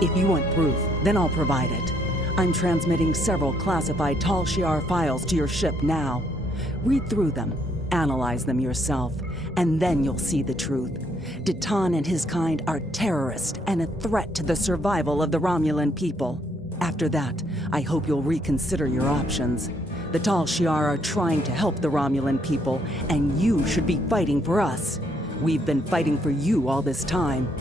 If you want proof, then I'll provide it. I'm transmitting several classified Tal Shiar files to your ship now. Read through them, analyze them yourself, and then you'll see the truth. Ditan and his kind are terrorists and a threat to the survival of the Romulan people. After that, I hope you'll reconsider your options. The Tal Shiar are trying to help the Romulan people, and you should be fighting for us. We've been fighting for you all this time.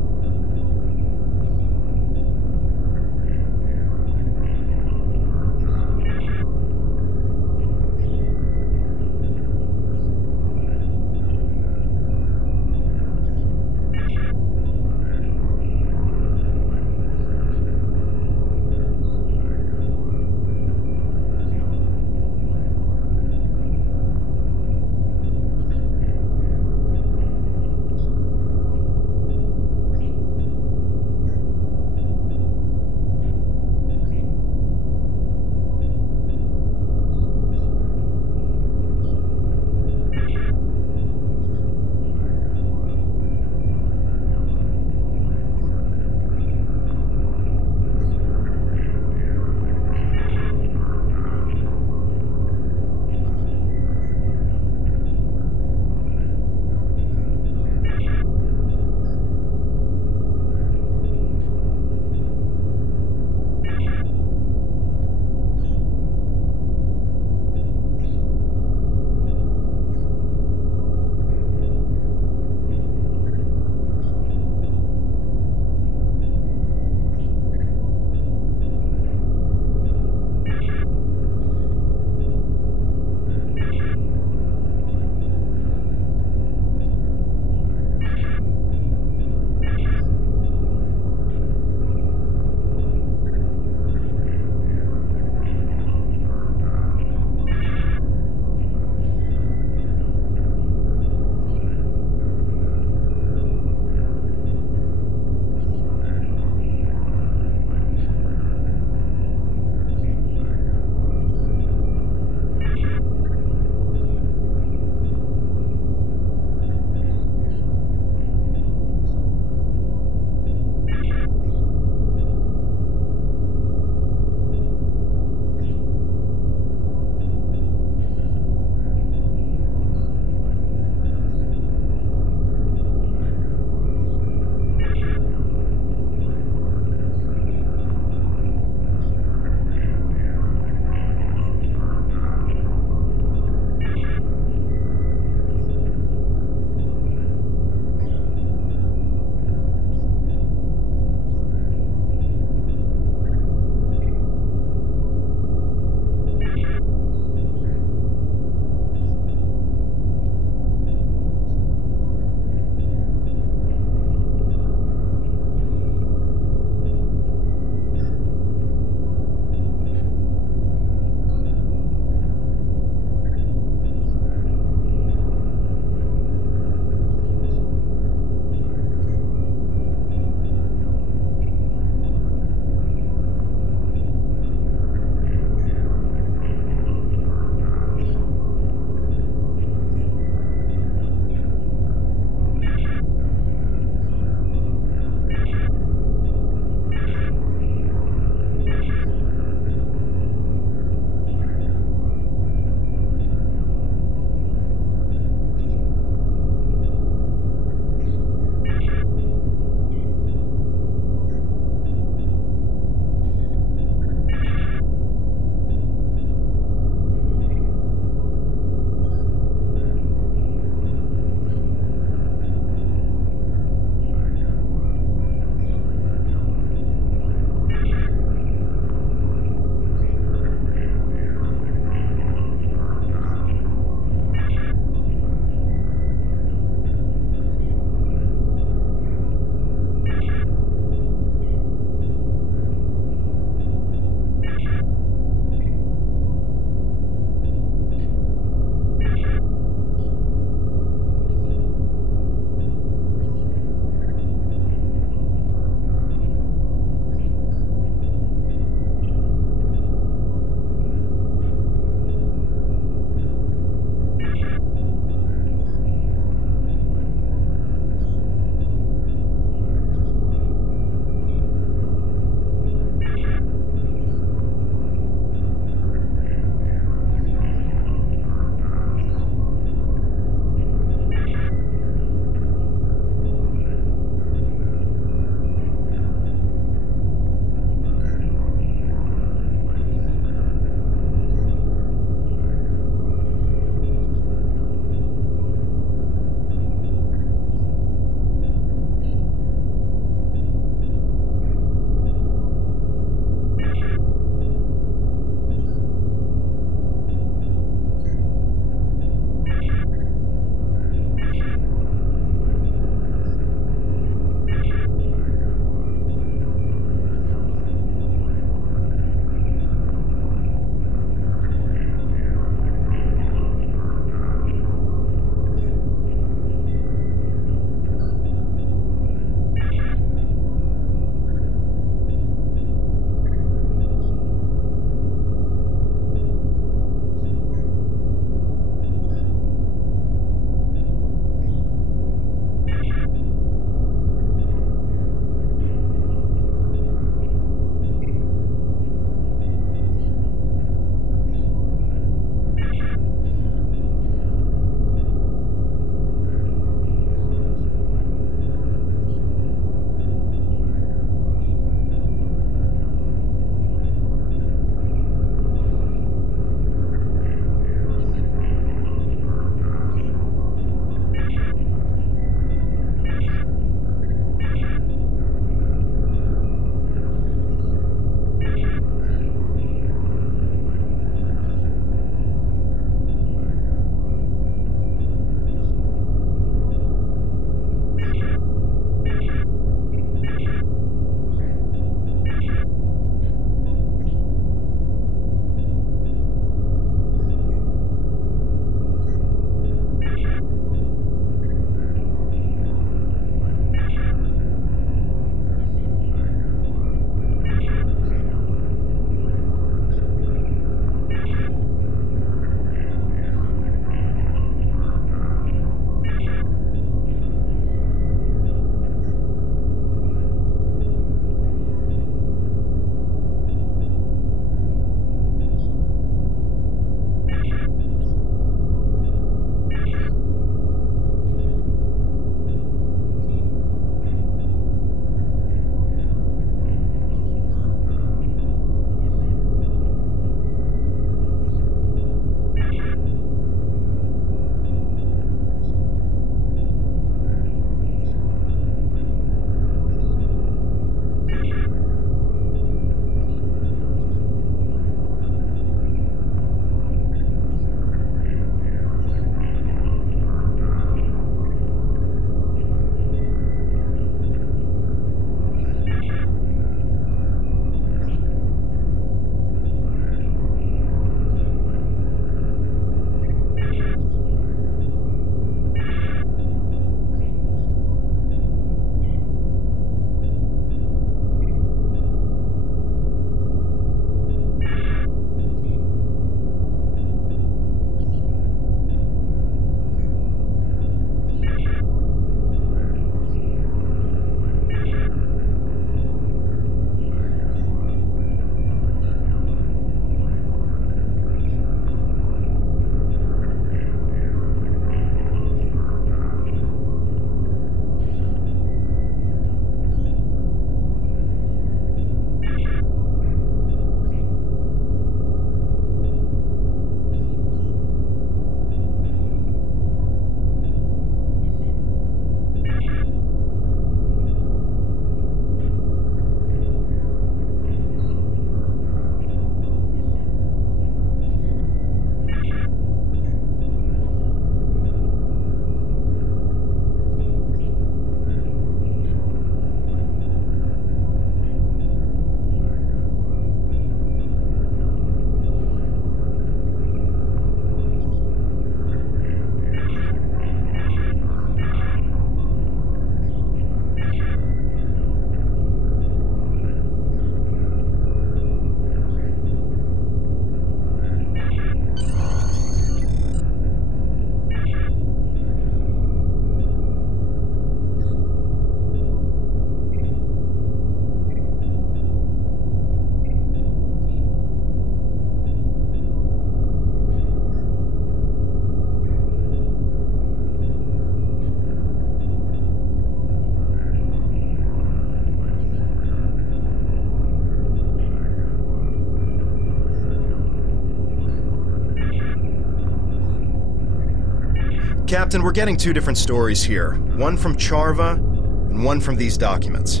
Captain, we're getting two different stories here. One from Charva, and one from these documents.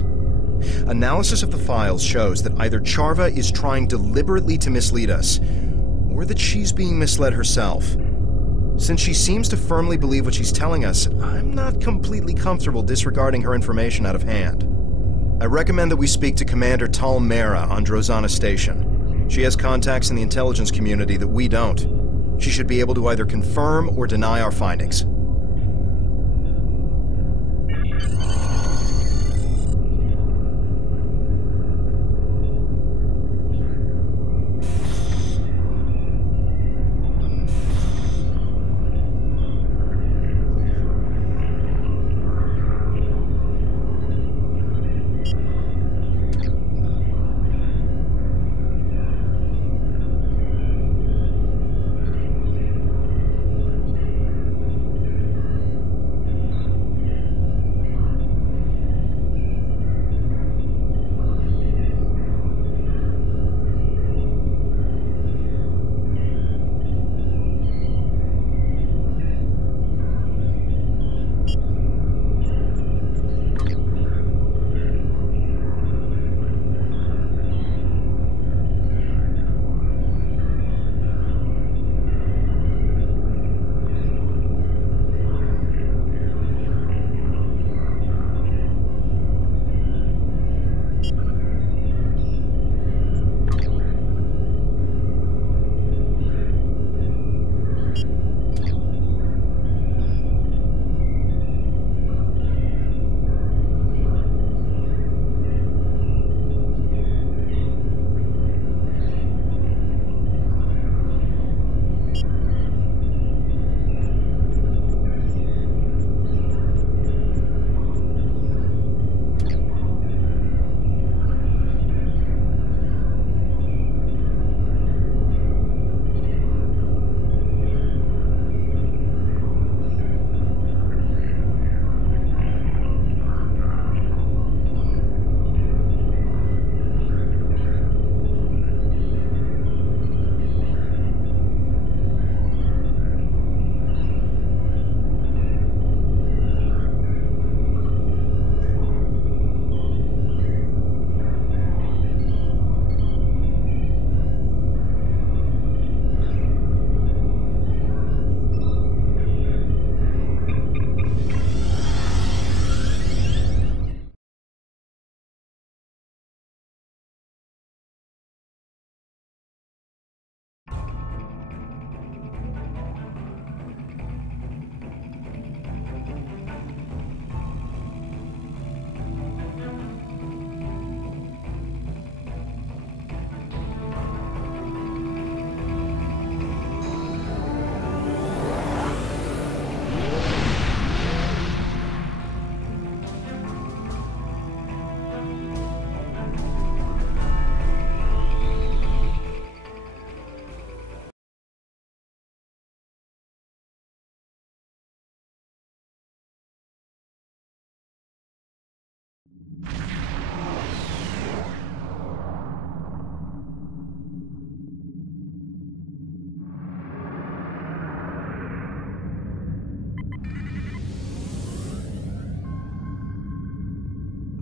Analysis of the files shows that either Charva is trying deliberately to mislead us, or that she's being misled herself. Since she seems to firmly believe what she's telling us, I'm not completely comfortable disregarding her information out of hand. I recommend that we speak to Commander Tal Mera on Drozana Station. She has contacts in the intelligence community that we don't. She should be able to either confirm or deny our findings.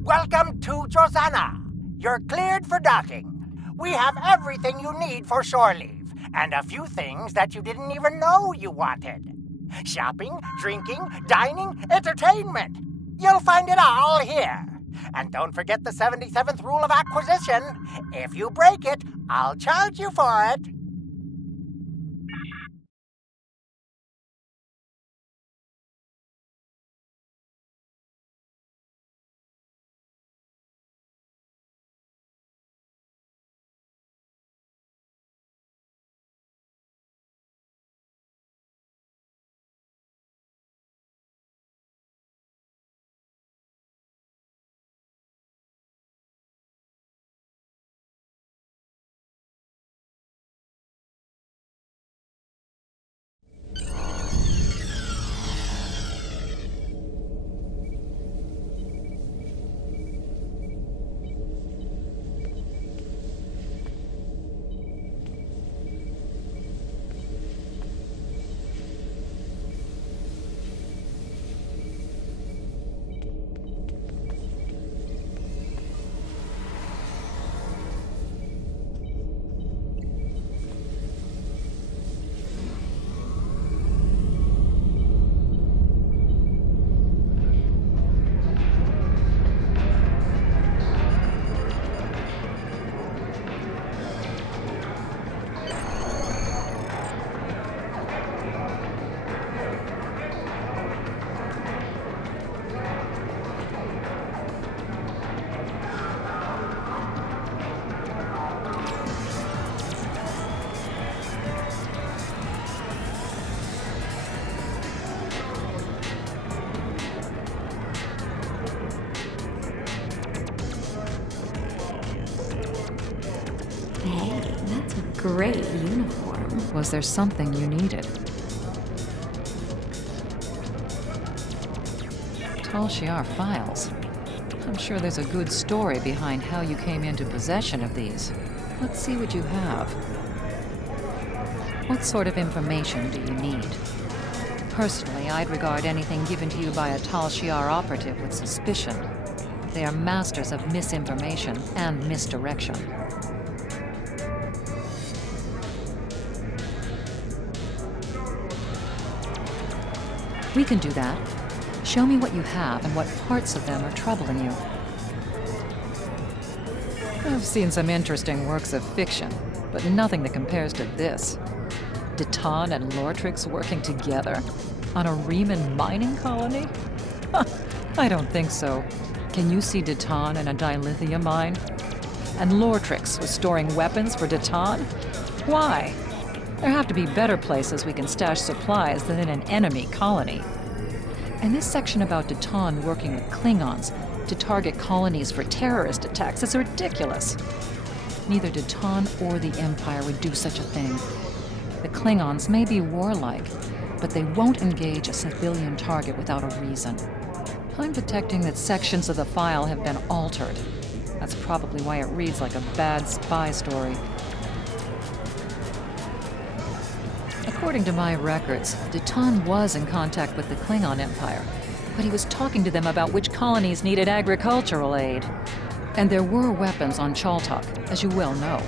Welcome to Drozana. You're cleared for docking. We have everything you need for shore leave, and a few things that you didn't even know you wanted. Shopping, drinking, dining, entertainment. You'll find it all here. And don't forget the 77th rule of acquisition. If you break it, I'll charge you for it. Was there something you needed? Tal Shiar files. I'm sure there's a good story behind how you came into possession of these. Let's see what you have. What sort of information do you need? Personally, I'd regard anything given to you by a Tal Shiar operative with suspicion. They are masters of misinformation and misdirection. We can do that. Show me what you have and what parts of them are troubling you. I've seen some interesting works of fiction, but nothing that compares to this. Deton and Lortrix working together on a Riemann mining colony? I don't think so. Can you see Deton in a dilithium mine? And Lortrix was storing weapons for Deton? Why? There have to be better places we can stash supplies than in an enemy colony. And this section about Deton working with Klingons to target colonies for terrorist attacks is ridiculous. Neither Deton or the Empire would do such a thing. The Klingons may be warlike, but they won't engage a civilian target without a reason. I'm detecting that sections of the file have been altered. That's probably why it reads like a bad spy story. According to my records, Deton was in contact with the Klingon Empire, but he was talking to them about which colonies needed agricultural aid. And there were weapons on Chaltok, as you well know.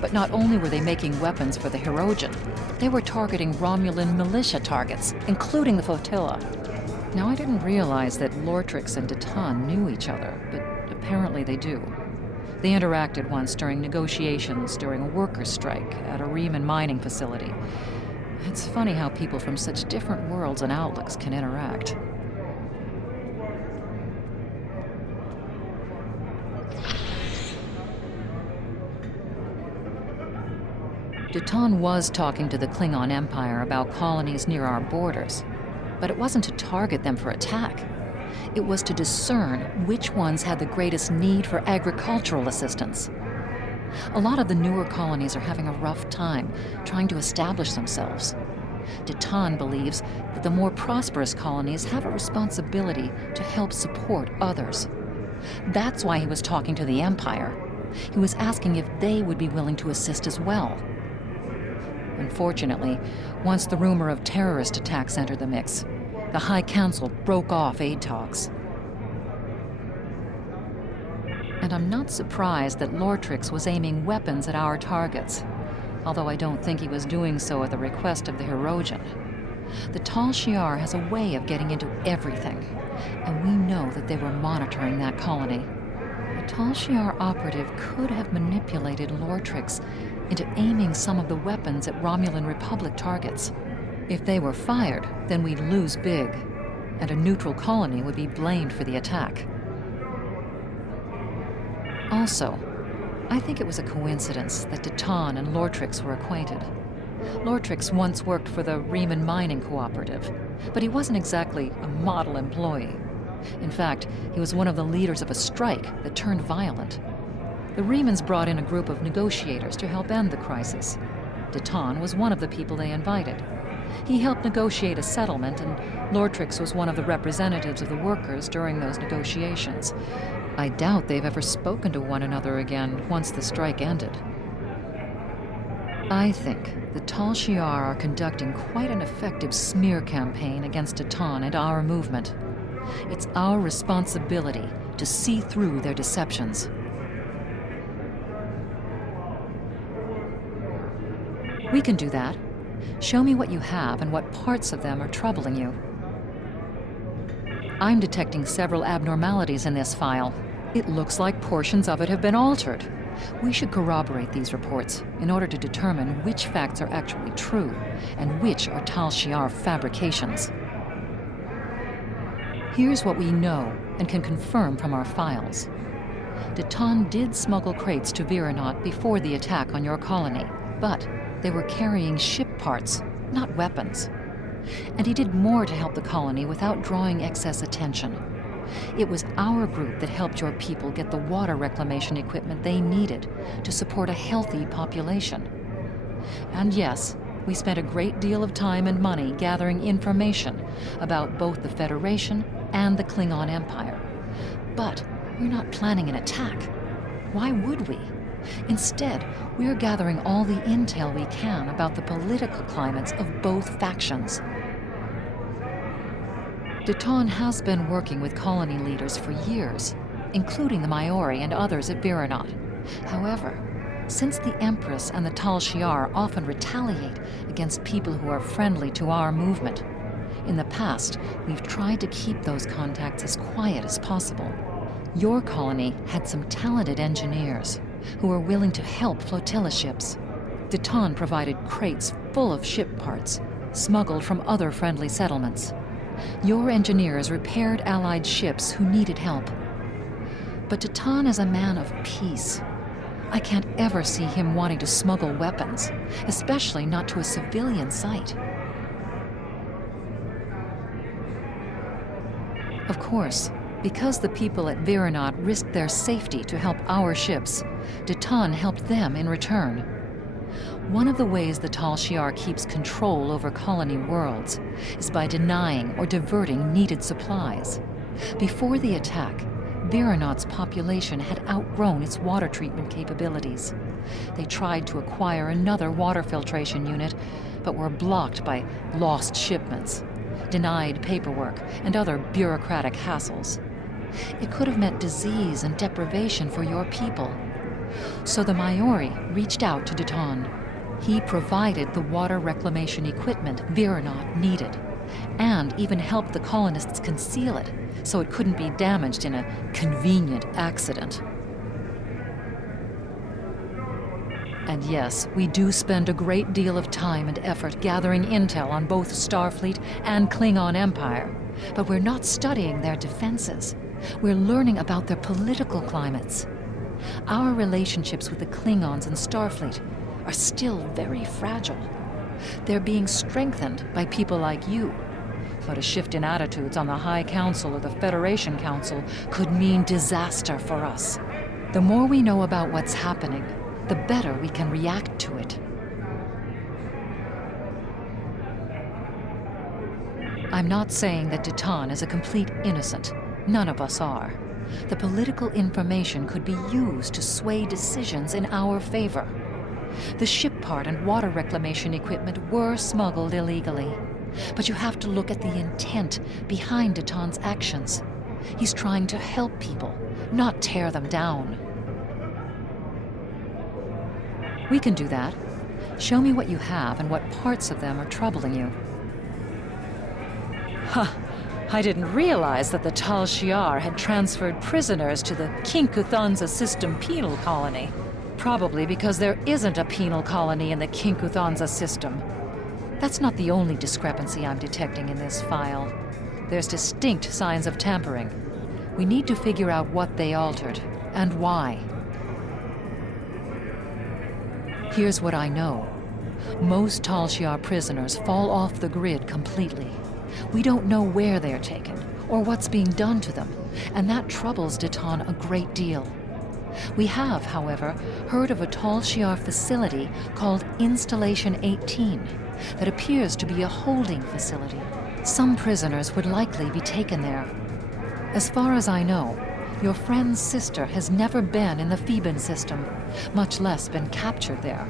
But not only were they making weapons for the Hirogen, they were targeting Romulan militia targets, including the flotilla. Now, I didn't realize that Lortrix and Deton knew each other, but apparently they do. They interacted once during negotiations during a workers' strike at a Riemann mining facility. It's funny how people from such different worlds and outlooks can interact. Deton was talking to the Klingon Empire about colonies near our borders, but it wasn't to target them for attack. It was to discern which ones had the greatest need for agricultural assistance. A lot of the newer colonies are having a rough time trying to establish themselves. Deton believes that the more prosperous colonies have a responsibility to help support others. That's why he was talking to the Empire. He was asking if they would be willing to assist as well. Unfortunately, once the rumor of terrorist attacks entered the mix, the High Council broke off aid talks. And I'm not surprised that Lortrix was aiming weapons at our targets, although I don't think he was doing so at the request of the Hirogen. The Tal Shiar has a way of getting into everything, and we know that they were monitoring that colony. The Tal Shiar operative could have manipulated Lortrix into aiming some of the weapons at Romulan Republic targets. If they were fired, then we'd lose big, and a neutral colony would be blamed for the attack. Also, I think it was a coincidence that Deton and Lortrix were acquainted. Lortrix once worked for the Riemann Mining Cooperative, but he wasn't exactly a model employee. In fact, he was one of the leaders of a strike that turned violent. The Riemanns brought in a group of negotiators to help end the crisis. Deton was one of the people they invited. He helped negotiate a settlement, and Lortrix was one of the representatives of the workers during those negotiations. I doubt they've ever spoken to one another again once the strike ended. I think the Tal Shiar are conducting quite an effective smear campaign against Deton and our movement. It's our responsibility to see through their deceptions. We can do that. Show me what you have and what parts of them are troubling you. I'm detecting several abnormalities in this file. It looks like portions of it have been altered. We should corroborate these reports in order to determine which facts are actually true and which are Tal Shiar fabrications. Here's what we know and can confirm from our files. Deton did smuggle crates to Viranot before the attack on your colony, but they were carrying ship parts, not weapons. And he did more to help the colony without drawing excess attention. It was our group that helped your people get the water reclamation equipment they needed to support a healthy population. And yes, We spent a great deal of time and money gathering information about both the Federation and the Klingon Empire. But we're not planning an attack. Why would we? Instead, we're gathering all the intel we can about the political climates of both factions. Deton has been working with colony leaders for years, including the Maori and others at Viranot. However, since the Empress and the Tal Shiar often retaliate against people who are friendly to our movement, in the past, we've tried to keep those contacts as quiet as possible. Your colony had some talented engineers who were willing to help flotilla ships. Deton provided crates full of ship parts, smuggled from other friendly settlements. Your engineers repaired Allied ships who needed help. But Deton is a man of peace. I can't ever see him wanting to smuggle weapons, especially not to a civilian site. Of course, because the people at Viranot risked their safety to help our ships, Deton helped them in return. One of the ways the Tal Shiar keeps control over colony worlds is by denying or diverting needed supplies. Before the attack, Viranot's population had outgrown its water treatment capabilities. They tried to acquire another water filtration unit, but were blocked by lost shipments, denied paperwork, and other bureaucratic hassles. It could have meant disease and deprivation for your people. So the Maori reached out to Deton. He provided the water reclamation equipment Viranot needed, and even helped the colonists conceal it so it couldn't be damaged in a convenient accident. And yes, we do spend a great deal of time and effort gathering intel on both Starfleet and Klingon Empire, but we're not studying their defenses. We're learning about their political climates. Our relationships with the Klingons and Starfleet are still very fragile. They're being strengthened by people like you. But a shift in attitudes on the High Council or the Federation Council could mean disaster for us. The more we know about what's happening, the better we can react to it. I'm not saying that Deton is a complete innocent. None of us are. The political information could be used to sway decisions in our favor. The ship part and water reclamation equipment were smuggled illegally. But you have to look at the intent behind Deton's actions. He's trying to help people, not tear them down. We can do that. Show me what you have and what parts of them are troubling you. Huh. I didn't realize that the Tal Shiar had transferred prisoners to the Kinkuthanza System penal colony. Probably because there isn't a penal colony in the Kinkuthanza System. That's not the only discrepancy I'm detecting in this file. There's distinct signs of tampering. We need to figure out what they altered, and why. Here's what I know. Most Tal Shiar prisoners fall off the grid completely. We don't know where they're taken, or what's being done to them, and that troubles Deton a great deal. We have, however, heard of a Tal Shiar facility called Installation 18 that appears to be a holding facility. Some prisoners would likely be taken there. As far as I know, your friend's sister has never been in the Theban system, much less been captured there.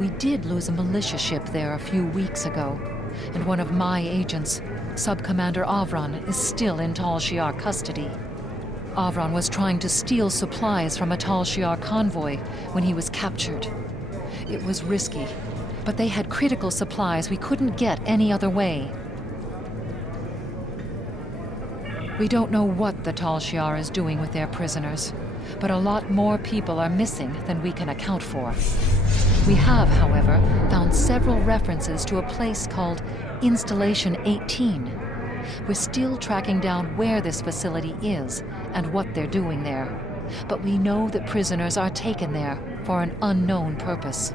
We did lose a militia ship there a few weeks ago, and one of my agents, Sub-Commander Avron, is still in Tal Shiar custody. Avron was trying to steal supplies from a Tal Shiar convoy when he was captured. It was risky, but they had critical supplies we couldn't get any other way. We don't know what the Tal Shiar is doing with their prisoners, but a lot more people are missing than we can account for. We have, however, found several references to a place called Installation 18. We're still tracking down where this facility is and what they're doing there, but we know that prisoners are taken there for an unknown purpose.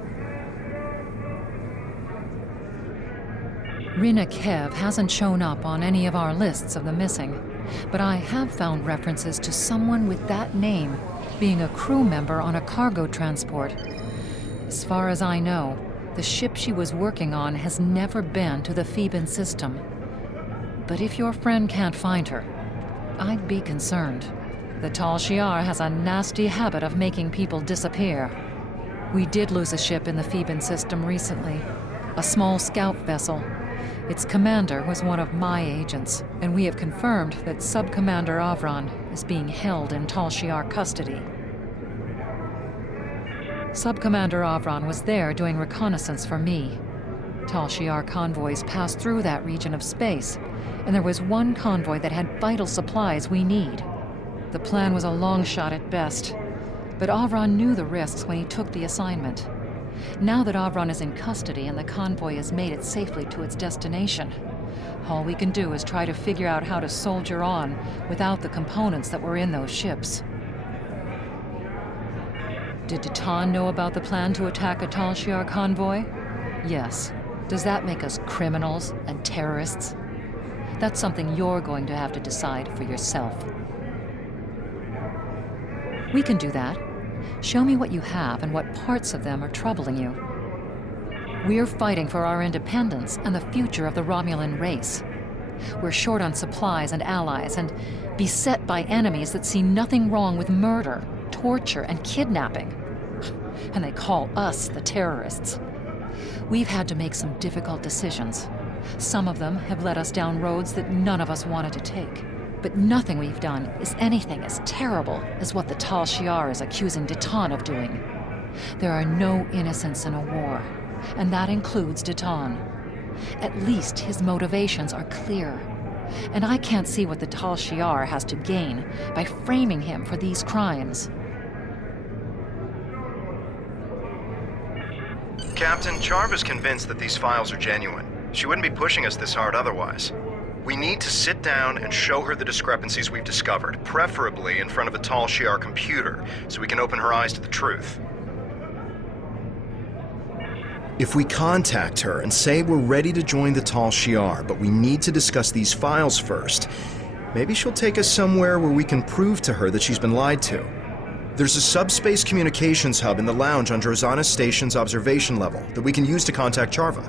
Rina Kev hasn't shown up on any of our lists of the missing, but I have found references to someone with that name being a crew member on a cargo transport. As far as I know, The ship she was working on has never been to the Theban system. But if your friend can't find her, I'd be concerned. The Tal Shiar has a nasty habit of making people disappear. We did lose a ship in the Theban system recently, a small scout vessel. Its commander was one of my agents, and we have confirmed that Sub-Commander Avron is being held in Tal Shiar custody. Sub-Commander Avron was there doing reconnaissance for me. Tal Shiar convoys pass through that region of space, and there was one convoy that had vital supplies we need. The plan was a long shot at best, but Avron knew the risks when he took the assignment. Now that Avron is in custody and the convoy has made it safely to its destination, all we can do is try to figure out how to soldier on without the components that were in those ships. Did Deton know about the plan to attack a Tal Shiar convoy? Yes. Does that make us criminals and terrorists? That's something you're going to have to decide for yourself. We can do that. Show me what you have and what parts of them are troubling you. We're fighting for our independence and the future of the Romulan race. We're short on supplies and allies and beset by enemies that see nothing wrong with murder, torture, and kidnapping. And they call us the terrorists. We've had to make some difficult decisions. Some of them have led us down roads that none of us wanted to take. But nothing we've done is anything as terrible as what the Tal Shiar is accusing Deton of doing. There are no innocents in a war, and that includes Deton. At least his motivations are clear. And I can't see what the Tal Shiar has to gain by framing him for these crimes. Captain, Charva's convinced that these files are genuine. She wouldn't be pushing us this hard otherwise. We need to sit down and show her the discrepancies we've discovered, preferably in front of a Tal Shiar computer, so we can open her eyes to the truth. If we contact her and say we're ready to join the Tal Shiar, but we need to discuss these files first, maybe she'll take us somewhere where we can prove to her that she's been lied to. There's a subspace communications hub in the lounge on Drozana Station's observation level that we can use to contact Charva.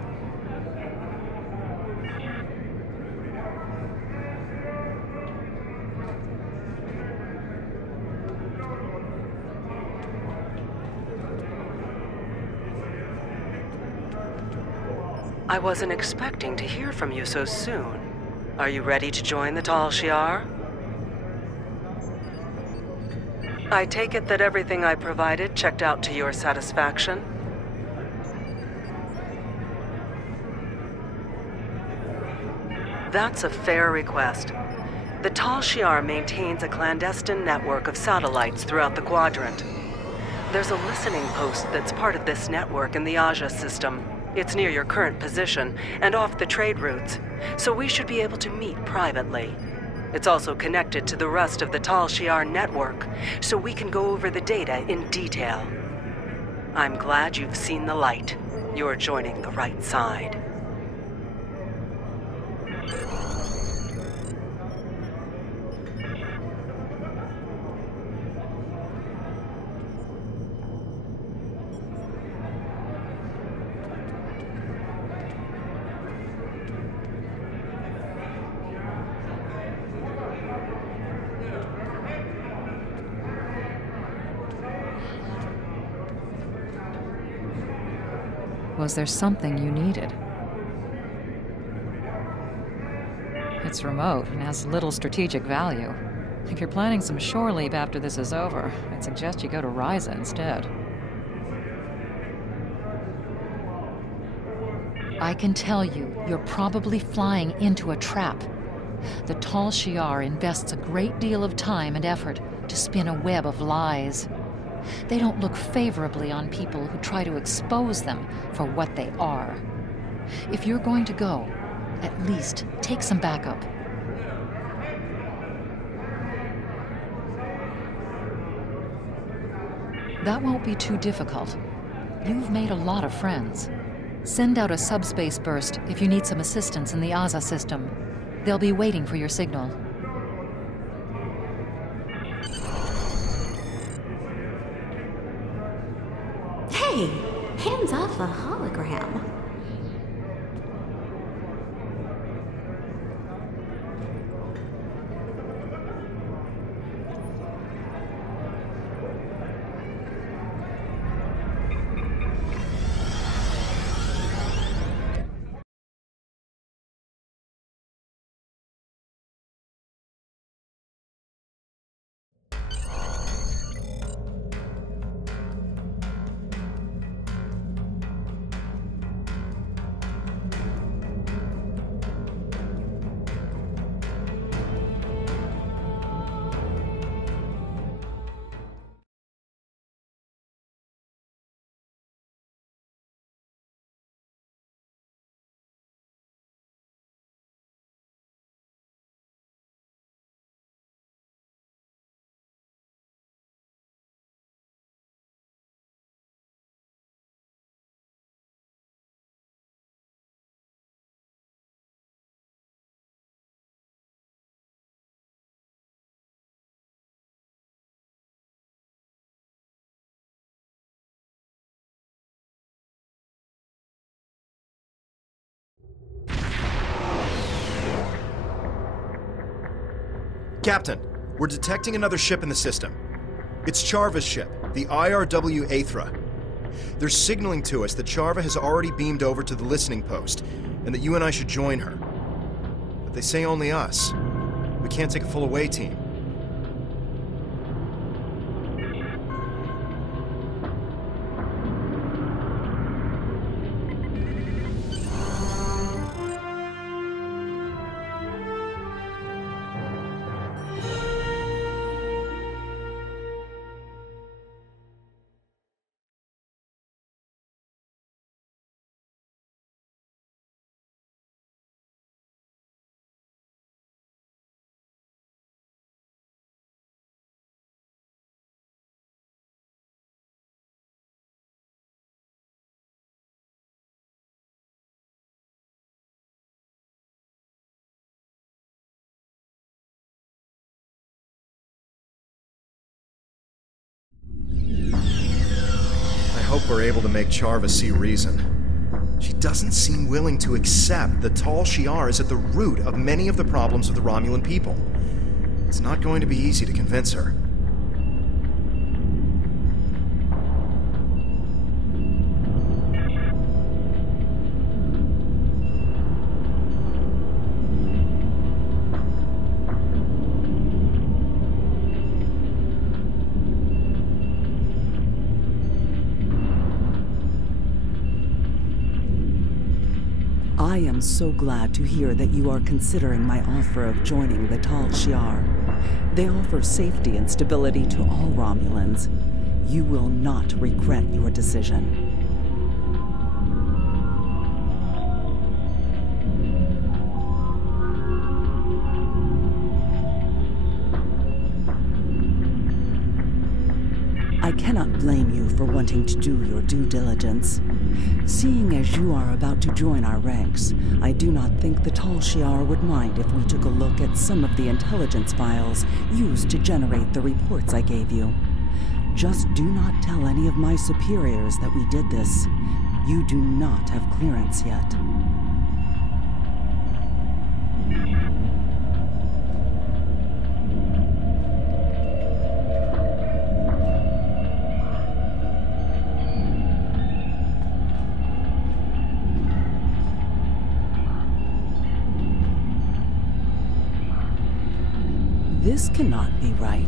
I wasn't expecting to hear from you so soon. Are you ready to join the Tal Shiar? I take it that everything I provided checked out to your satisfaction? That's a fair request. The Tal Shiar maintains a clandestine network of satellites throughout the quadrant. There's a listening post that's part of this network in the Aja system. It's near your current position and off the trade routes, so we should be able to meet privately. It's also connected to the rest of the Tal Shiar network, so we can go over the data in detail. I'm glad you've seen the light. You're joining the right side. Was there something you needed? It's remote and has little strategic value. If you're planning some shore leave after this is over, I'd suggest you go to Ryza instead. I can tell you, you're probably flying into a trap. The Tal Shiar invests a great deal of time and effort to spin a web of lies. They don't look favorably on people who try to expose them for what they are. If you're going to go, at least take some backup. That won't be too difficult. You've made a lot of friends. Send out a subspace burst if you need some assistance in the Aza system. They'll be waiting for your signal. Hey, hands off off a hologram. Captain, we're detecting another ship in the system. It's Charva's ship, the IRW Aethra. They're signaling to us that Charva has already beamed over to the listening post, and that you and I should join her. But they say only us. We can't take a full away team. I hope we're able to make Charva see reason. She doesn't seem willing to accept that Tal Shiar is at the root of many of the problems of the Romulan people. It's not going to be easy to convince her. I am so glad to hear that you are considering my offer of joining the Tal Shiar. They offer safety and stability to all Romulans. You will not regret your decision. I cannot blame you for wanting to do your due diligence. Seeing as you are about to join our ranks, I do not think the Tal Shiar would mind if we took a look at some of the intelligence files used to generate the reports I gave you. Just do not tell any of my superiors that we did this. You do not have clearance yet. This cannot be right.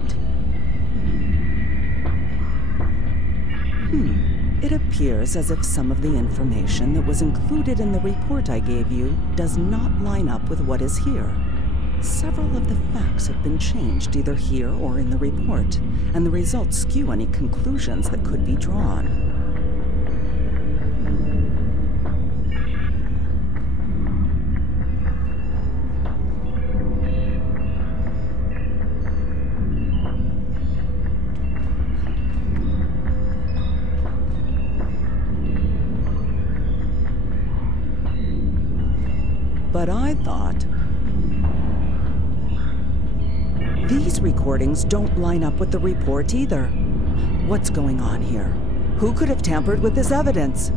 It appears as if some of the information that was included in the report I gave you does not line up with what is here. Several of the facts have been changed either here or in the report, and the results skew any conclusions that could be drawn. But I thought... These recordings don't line up with the report either. What's going on here? Who could have tampered with this evidence?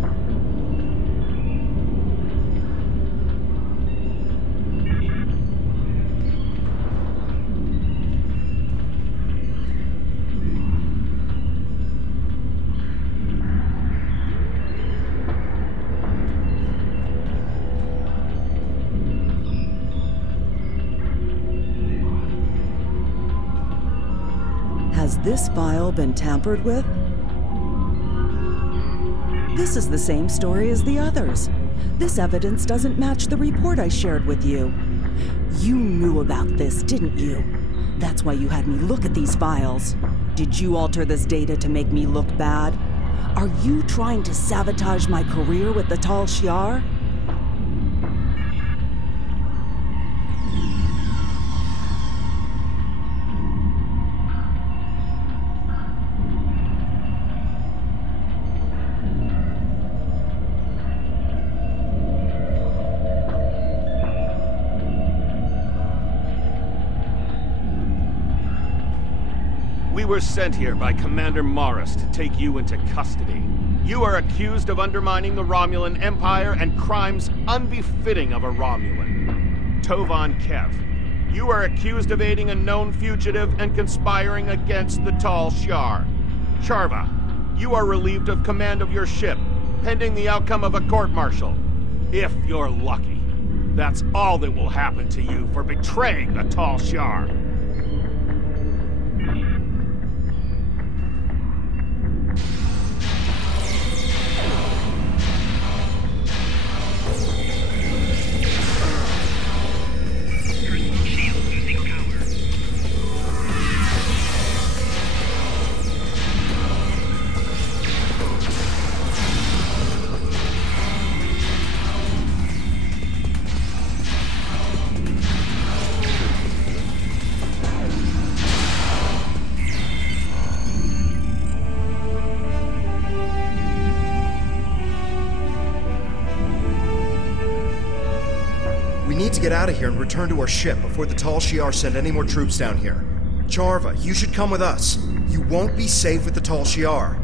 Has this file been tampered with? This is the same story as the others. This evidence doesn't match the report I shared with you. You knew about this, didn't you? That's why you had me look at these files. Did you alter this data to make me look bad? Are you trying to sabotage my career with the Tal Shiar? We were sent here by Commander Morris to take you into custody. You are accused of undermining the Romulan Empire and crimes unbefitting of a Romulan. Tovan Kev, you are accused of aiding a known fugitive and conspiring against the Tal Shiar. Charva, you are relieved of command of your ship, pending the outcome of a court-martial. If you're lucky, that's all that will happen to you for betraying the Tal Shiar. We need to get out of here and return to our ship before the Tal Shiar send any more troops down here. Charva, you should come with us. You won't be safe with the Tal Shiar.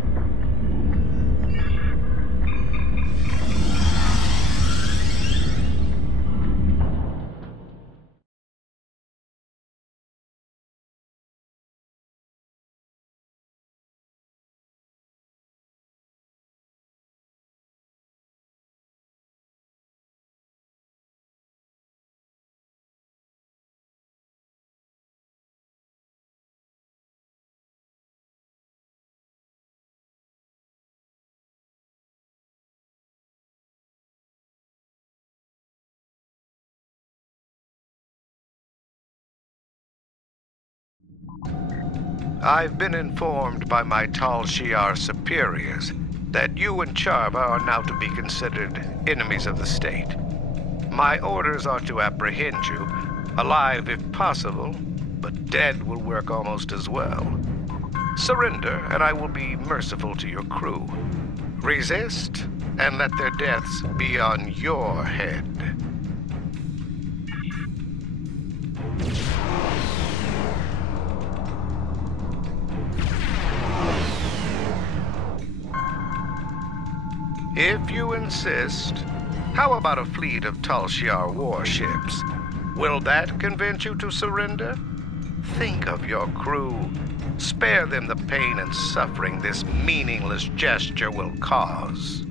I've been informed by my Tal Shiar superiors that you and Charva are now to be considered enemies of the state. My orders are to apprehend you, alive if possible, but dead will work almost as well. Surrender, and I will be merciful to your crew. Resist, and let their deaths be on your head. If you insist, how about a fleet of Tal Shiar warships? Will that convince you to surrender? Think of your crew. Spare them the pain and suffering this meaningless gesture will cause.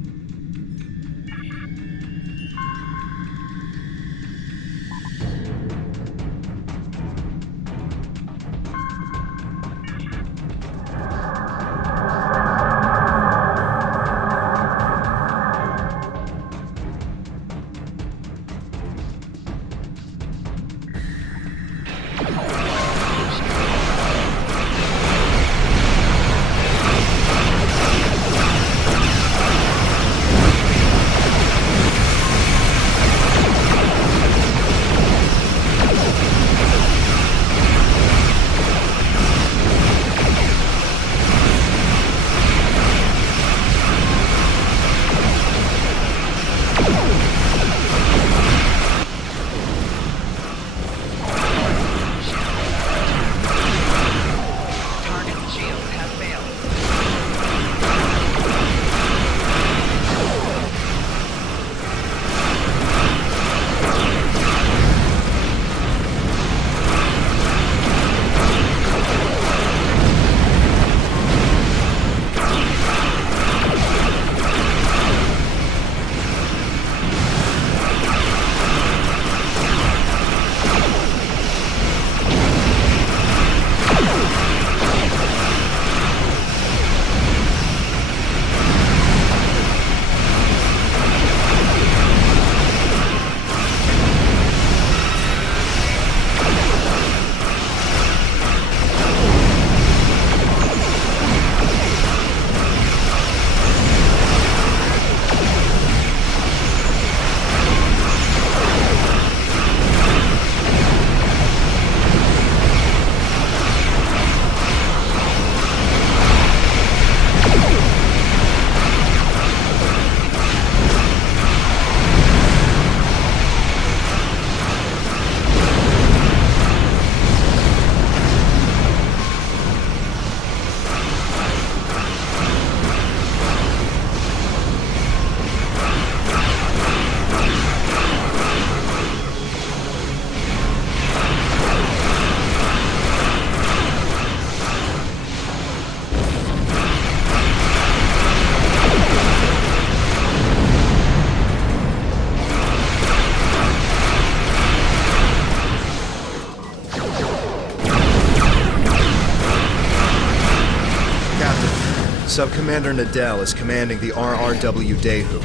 Sub-Commander Nadell is commanding the RRW Daehu.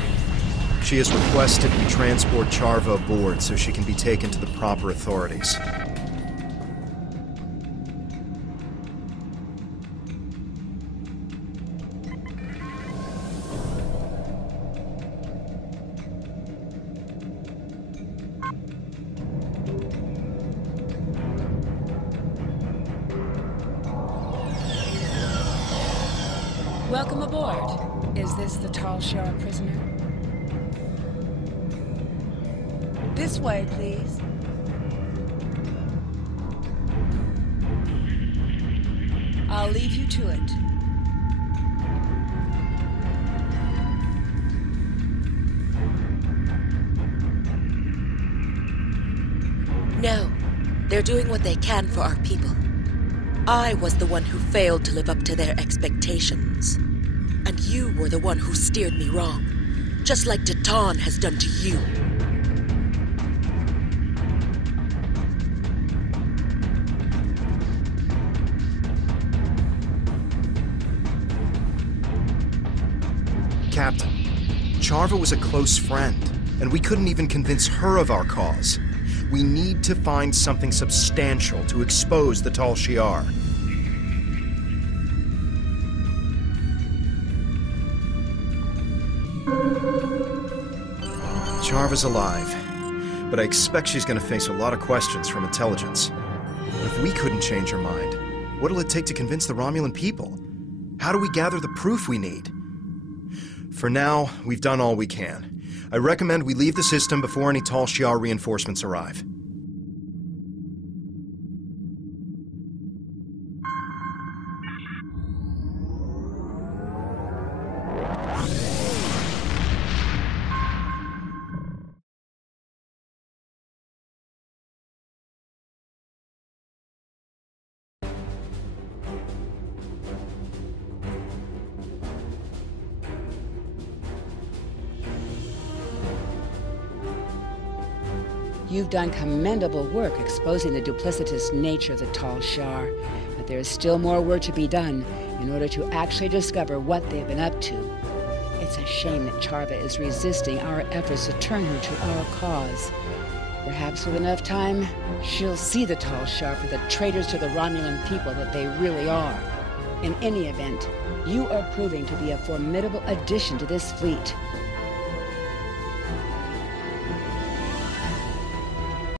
She has requested we transport Charva aboard so she can be taken to the proper authorities. Welcome aboard. Is this the Tal Shiar prisoner? This way, please. I'll leave you to it. No. They're doing what they can for our people. I was the one who failed to live up to their expectations. And you were the one who steered me wrong, just like Deton has done to you. Captain, Charva was a close friend, and we couldn't even convince her of our cause. We need to find something substantial to expose the Tal Shiar. Charva's alive, but I expect she's gonna face a lot of questions from intelligence. If we couldn't change her mind, what'll it take to convince the Romulan people? How do we gather the proof we need? For now, we've done all we can. I recommend we leave the system before any Tal Shiar reinforcements arrive. You've done commendable work exposing the duplicitous nature of the Tal Shiar, but there is still more work to be done in order to actually discover what they've been up to. It's a shame that Charva is resisting our efforts to turn her to our cause. Perhaps with enough time, she'll see the Tal Shiar for the traitors to the Romulan people that they really are. In any event, you are proving to be a formidable addition to this fleet.